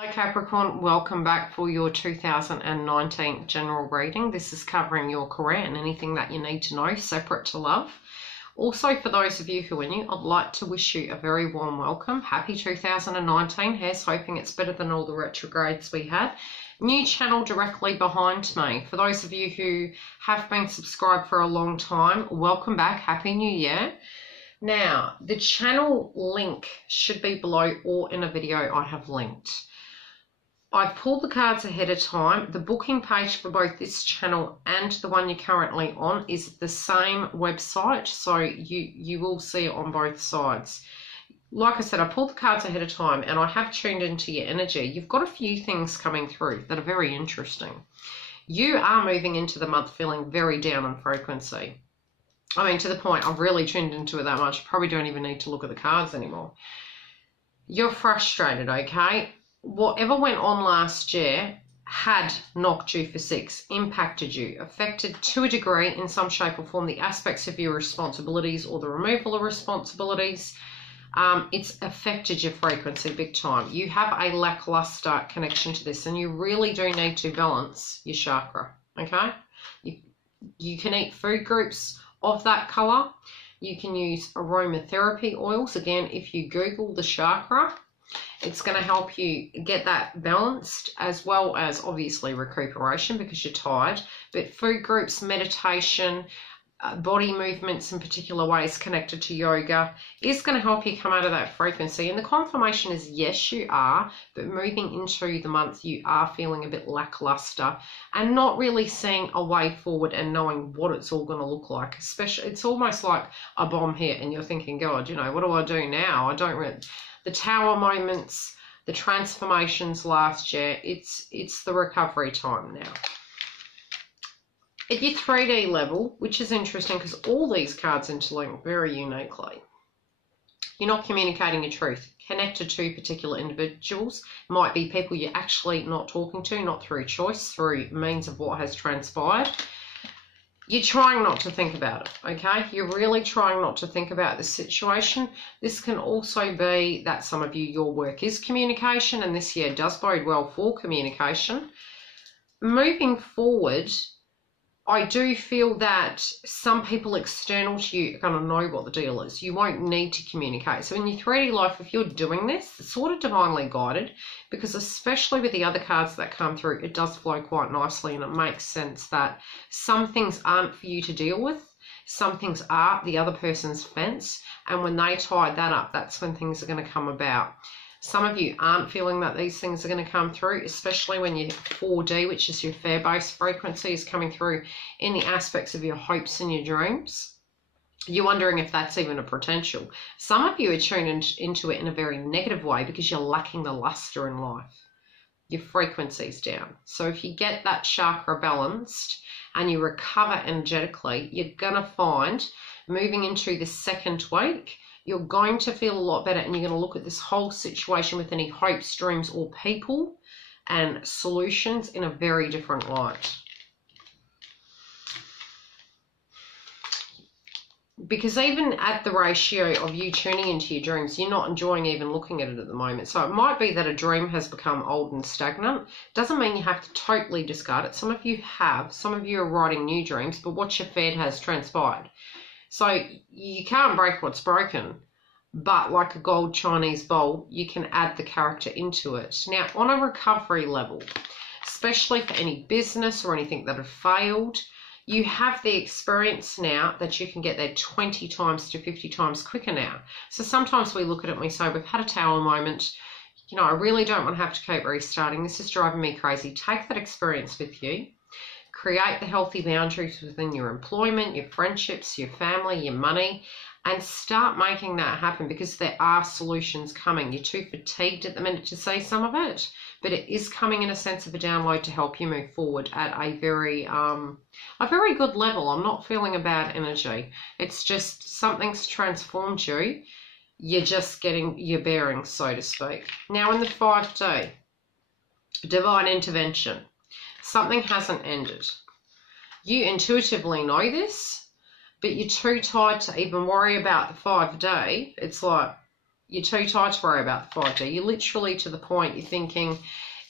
Hello Capricorn, welcome back for your 2019 general reading. This is covering your career and anything that you need to know separate to love. Also, for those of you who are new, I'd like to wish you a very warm welcome. Happy 2019. Here's hoping it's better than all the retrogrades we had. New channel directly behind me. For those of you who have been subscribed for a long time, welcome back. Happy New Year. Now, the channel link should be below or in a video I have linked. I've pulled the cards ahead of time. The booking page for both this channel and the one you're currently on is the same website, so you will see it on both sides. Like I said, I pulled the cards ahead of time and I have tuned into your energy. You've got a few things coming through that are very interesting. You are moving into the month feeling very down on frequency. I mean, to the point I've really tuned into it that much, I probably don't even need to look at the cards anymore. You're frustrated, okay? Whatever went on last year had knocked you for six, impacted you, affected to a degree in some shape or form the aspects of your responsibilities or the removal of responsibilities. It's affected your frequency big time. You have a lackluster connection to this and you really do need to balance your chakra, okay? You can eat food groups of that color. You can use aromatherapy oils. Again, if you Google the chakra, it's going to help you get that balanced, as well as obviously recuperation because you're tired. But food groups, meditation, body movements in particular ways connected to yoga is going to help you come out of that frequency. And the confirmation is yes, you are, but moving into the month, you are feeling a bit lackluster and not really seeing a way forward and knowing what it's all going to look like. Especially, it's almost like a bomb hit and you're thinking, God, you know, what do I do now? I don't really... The tower moments, the transformations last year, it's the recovery time now. At your 3D level, which is interesting because all these cards interlink very uniquely, you're not communicating your truth. Connected to particular individuals, might be people you're actually not talking to, not through choice, through means of what has transpired. You're trying not to think about it, okay? You're really trying not to think about the situation. This can also be that some of you, your work is communication, and this year does bode well for communication. Moving forward, I do feel that some people external to you are going to know what the deal is. You won't need to communicate. So in your 3D life, if you're doing this, it's sort of divinely guided, because especially with the other cards that come through, it does flow quite nicely, and it makes sense that some things aren't for you to deal with. Some things are the other person's fence, and when they tie that up, that's when things are going to come about. Some of you aren't feeling that these things are going to come through, especially when your 4D, which is your fair-based frequency, is coming through in the aspects of your hopes and your dreams. You're wondering if that's even a potential. Some of you are tuned into it in a very negative way because you're lacking the luster in life. Your frequency's down. So if you get that chakra balanced and you recover energetically, you're going to find, moving into the second week, you're going to feel a lot better, and you're going to look at this whole situation with any hopes, dreams, or people and solutions in a very different light. Because even at the ratio of you tuning into your dreams, you're not enjoying even looking at it at the moment. So it might be that a dream has become old and stagnant. Doesn't mean you have to totally discard it. Some of you have. Some of you are writing new dreams, but what you've fed has transpired. So you can't break what's broken, but like a gold Chinese bowl, you can add the character into it. Now, on a recovery level, especially for any business or anything that have failed, you have the experience now that you can get there 20 times to 50 times quicker now. So sometimes we look at it and we say, we've had a tower moment, you know, I really don't want to have to keep restarting. This is driving me crazy. Take that experience with you. Create the healthy boundaries within your employment, your friendships, your family, your money, and start making that happen, because there are solutions coming. You're too fatigued at the minute to see some of it, but it is coming in a sense of a download to help you move forward at a very good level. I'm not feeling a bad energy. It's just something's transformed you. You're just getting your bearings, so to speak. Now in the 5D, divine intervention. Something hasn't ended. You intuitively know this, but you're too tired to even worry about the 5D. It's like You're too tired to worry about the 5D. You're literally to the point you're thinking,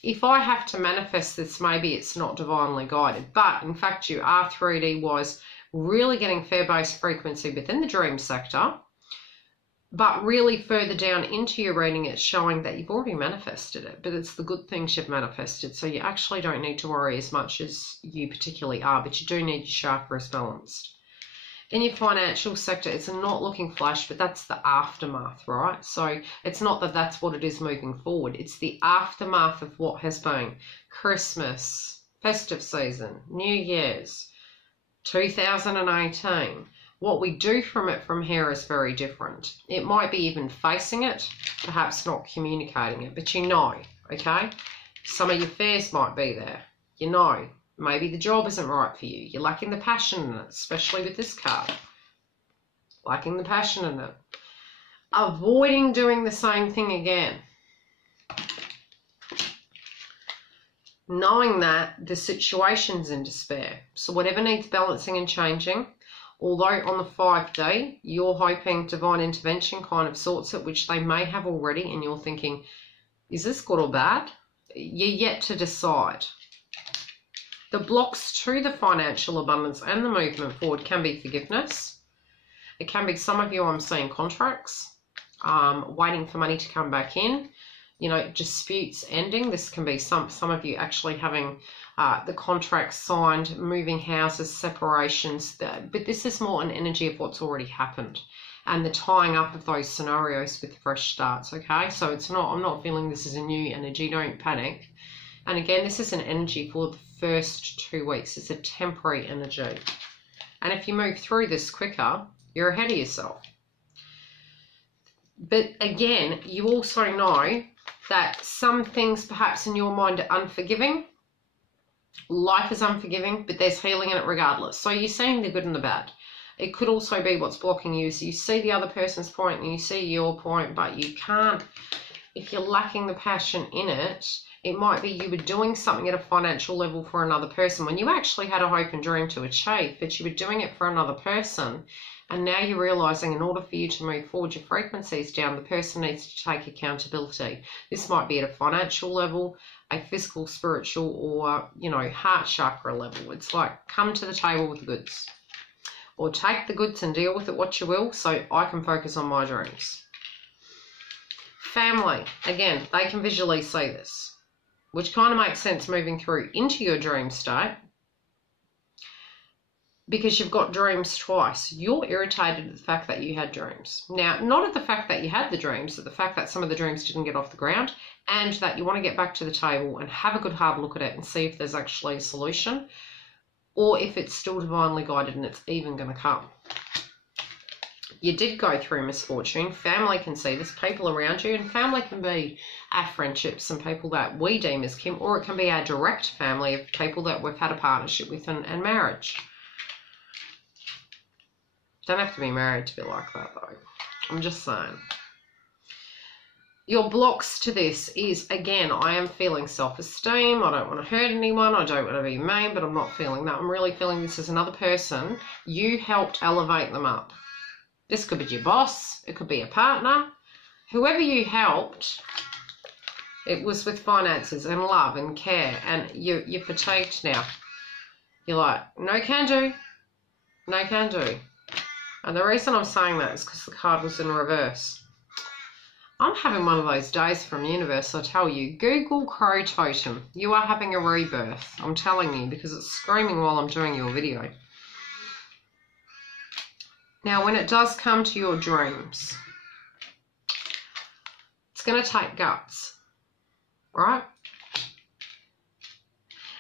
if I have to manifest this, maybe it's not divinely guided. But in fact, you are 3D wise, really getting fair base frequency within the dream sector. But really further down into your reading, it's showing that you've already manifested it, but it's the good things you've manifested. So you actually don't need to worry as much as you particularly are, but you do need your chakras balanced. In your financial sector, it's not looking flash, but that's the aftermath, right? So it's not that that's what it is moving forward. It's the aftermath of what has been Christmas, festive season, New Year's, 2018. What we do from it from here is very different. It might be even facing it, perhaps not communicating it, but you know, okay? Some of your fears might be there. You know, maybe the job isn't right for you. You're lacking the passion in it, especially with this card. Lacking the passion in it. Avoiding doing the same thing again. Knowing that the situation's in despair. So whatever needs balancing and changing, although on the 5D, you're hoping divine intervention kind of sorts it, which they may have already, and you're thinking, is this good or bad? You're yet to decide. The blocks to the financial abundance and the movement forward can be forgiveness. It can be, some of you, I'm seeing contracts, waiting for money to come back in, you know, disputes ending. This can be some of you actually having the contracts signed, moving houses, separations, but this is more an energy of what's already happened and the tying up of those scenarios with fresh starts, okay? So it's not, I'm not feeling this is a new energy, don't panic. And again, this is an energy for the first 2 weeks. It's a temporary energy. And if you move through this quicker, you're ahead of yourself. But again, you also know that some things perhaps in your mind are unforgiving. Life is unforgiving, but there's healing in it regardless. So you're seeing the good and the bad. It could also be what's blocking you. So you see the other person's point and you see your point, but you can't, if you're lacking the passion in it, it might be you were doing something at a financial level for another person when you actually had a hope and dream to achieve, but you were doing it for another person. And now you're realizing in order for you to move forward, your frequency's down, the person needs to take accountability. This might be at a financial level, a physical, spiritual, or, you know, heart chakra level. It's like, come to the table with the goods. Or take the goods and deal with it what you will, so I can focus on my dreams. Family, again, they can visually see this, which kind of makes sense moving through into your dream state. Because you've got dreams twice. You're irritated at the fact that you had dreams. Now, not at the fact that you had the dreams, but the fact that some of the dreams didn't get off the ground, and that you want to get back to the table and have a good hard look at it and see if there's actually a solution, or if it's still divinely guided and it's even going to come. You did go through misfortune. Family can see this, people around you, and family can be our friendships and people that we deem as kin, or it can be our direct family of people that we've had a partnership with and marriage. Don't have to be married to be like that, though. I'm just saying. Your blocks to this is, again, I am feeling self-esteem. I don't want to hurt anyone. I don't want to be mean, but I'm not feeling that. I'm really feeling this as another person. You helped elevate them up. This could be your boss. It could be a partner. Whoever you helped, it was with finances and love and care, and you're fatigued now. You're like, no can do. No can do. And the reason I'm saying that is because the card was in reverse. I'm having one of those days from universe, I tell you. Google Crow Totem. You are having a rebirth. I'm telling you, because it's screaming while I'm doing your video. Now, when it does come to your dreams, it's going to take guts, right?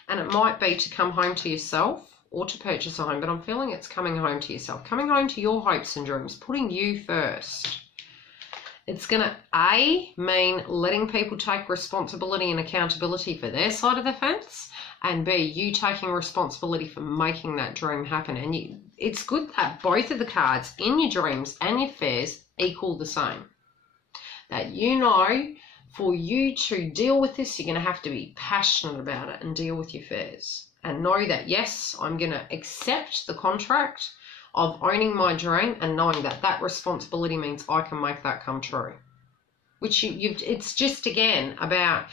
And it might be to come home to yourself, or to purchase a home, but I'm feeling it's coming home to yourself, coming home to your hopes and dreams, putting you first. It's going to, A, mean letting people take responsibility and accountability for their side of the fence, and B, you taking responsibility for making that dream happen. And it's good that both of the cards in your dreams and your fears equal the same. That you know, for you to deal with this, you're going to have to be passionate about it and deal with your fears. And know that, yes, I'm going to accept the contract of owning my dream and knowing that that responsibility means I can make that come true. which it's just, again, about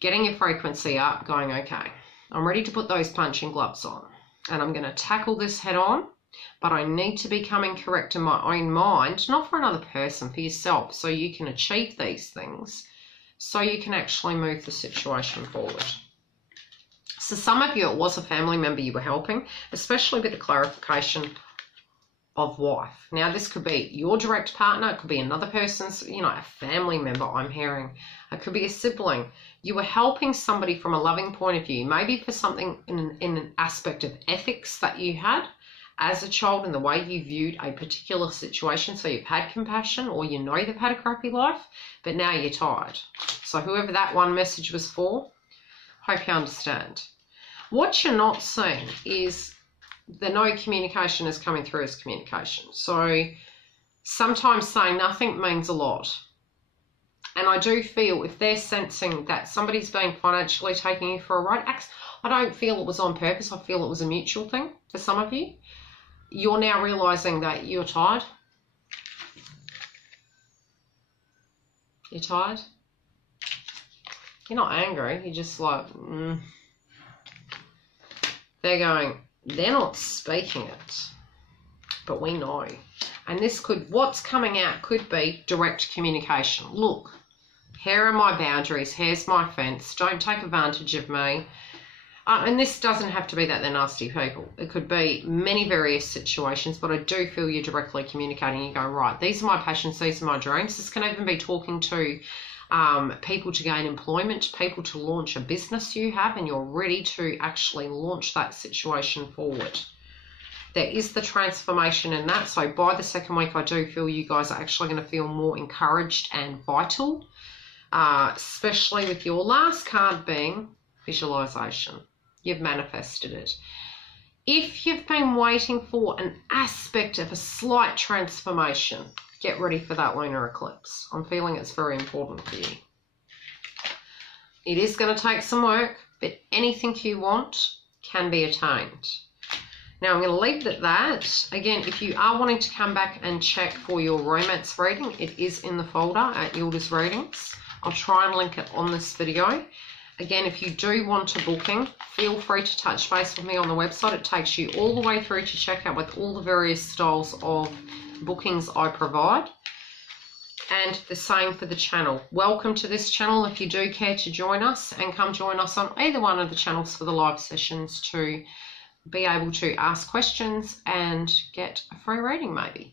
getting your frequency up, going, okay, I'm ready to put those punching gloves on and I'm going to tackle this head on, but I need to be coming correct in my own mind, not for another person, for yourself, so you can achieve these things, so you can actually move the situation forward. So some of you, it was a family member you were helping, especially with the clarification of wife. Now, this could be your direct partner, it could be another person's, you know, a family member, I'm hearing. It could be a sibling. You were helping somebody from a loving point of view, maybe for something in an aspect of ethics that you had as a child and the way you viewed a particular situation. So you've had compassion, or you know they've had a crappy life, but now you're tired. So whoever that one message was for, hope you understand. What you're not seeing is the no communication is coming through as communication. So sometimes saying nothing means a lot. And I do feel if they're sensing that somebody's being financially taking you for a ride, I don't feel it was on purpose. I feel it was a mutual thing for some of you. You're now realising that you're tired. You're tired. You're not angry. You're just like, They're going, they're not speaking it, but we know. And this could, what's coming out could be direct communication. Look, here are my boundaries. Here's my fence. Don't take advantage of me. And this doesn't have to be that they're nasty people. It could be many various situations, but I do feel you're directly communicating. You go, right, these are my passions, these are my dreams. This can even be talking to people to gain employment, people to launch a business you have, and you're ready to actually launch that situation forward. There is the transformation in that. So by the second week, I do feel you guys are actually going to feel more encouraged and vital, especially with your last card being visualization. You've manifested it. If you've been waiting for an aspect of a slight transformation, get ready for that lunar eclipse. I'm feeling it's very important for you. It is going to take some work, but anything you want can be attained. Now, I'm going to leave it at that. Again, if you are wanting to come back and check for your romance reading, it is in the folder at Yildiz Readings. I'll try and link it on this video. Again, if you do want a booking, feel free to touch base with me on the website. It takes you all the way through to check out with all the various styles of bookings I provide. And the same for the channel. Welcome to this channel if you do care to join us, and come join us on either one of the channels for the live sessions to be able to ask questions and get a free reading maybe.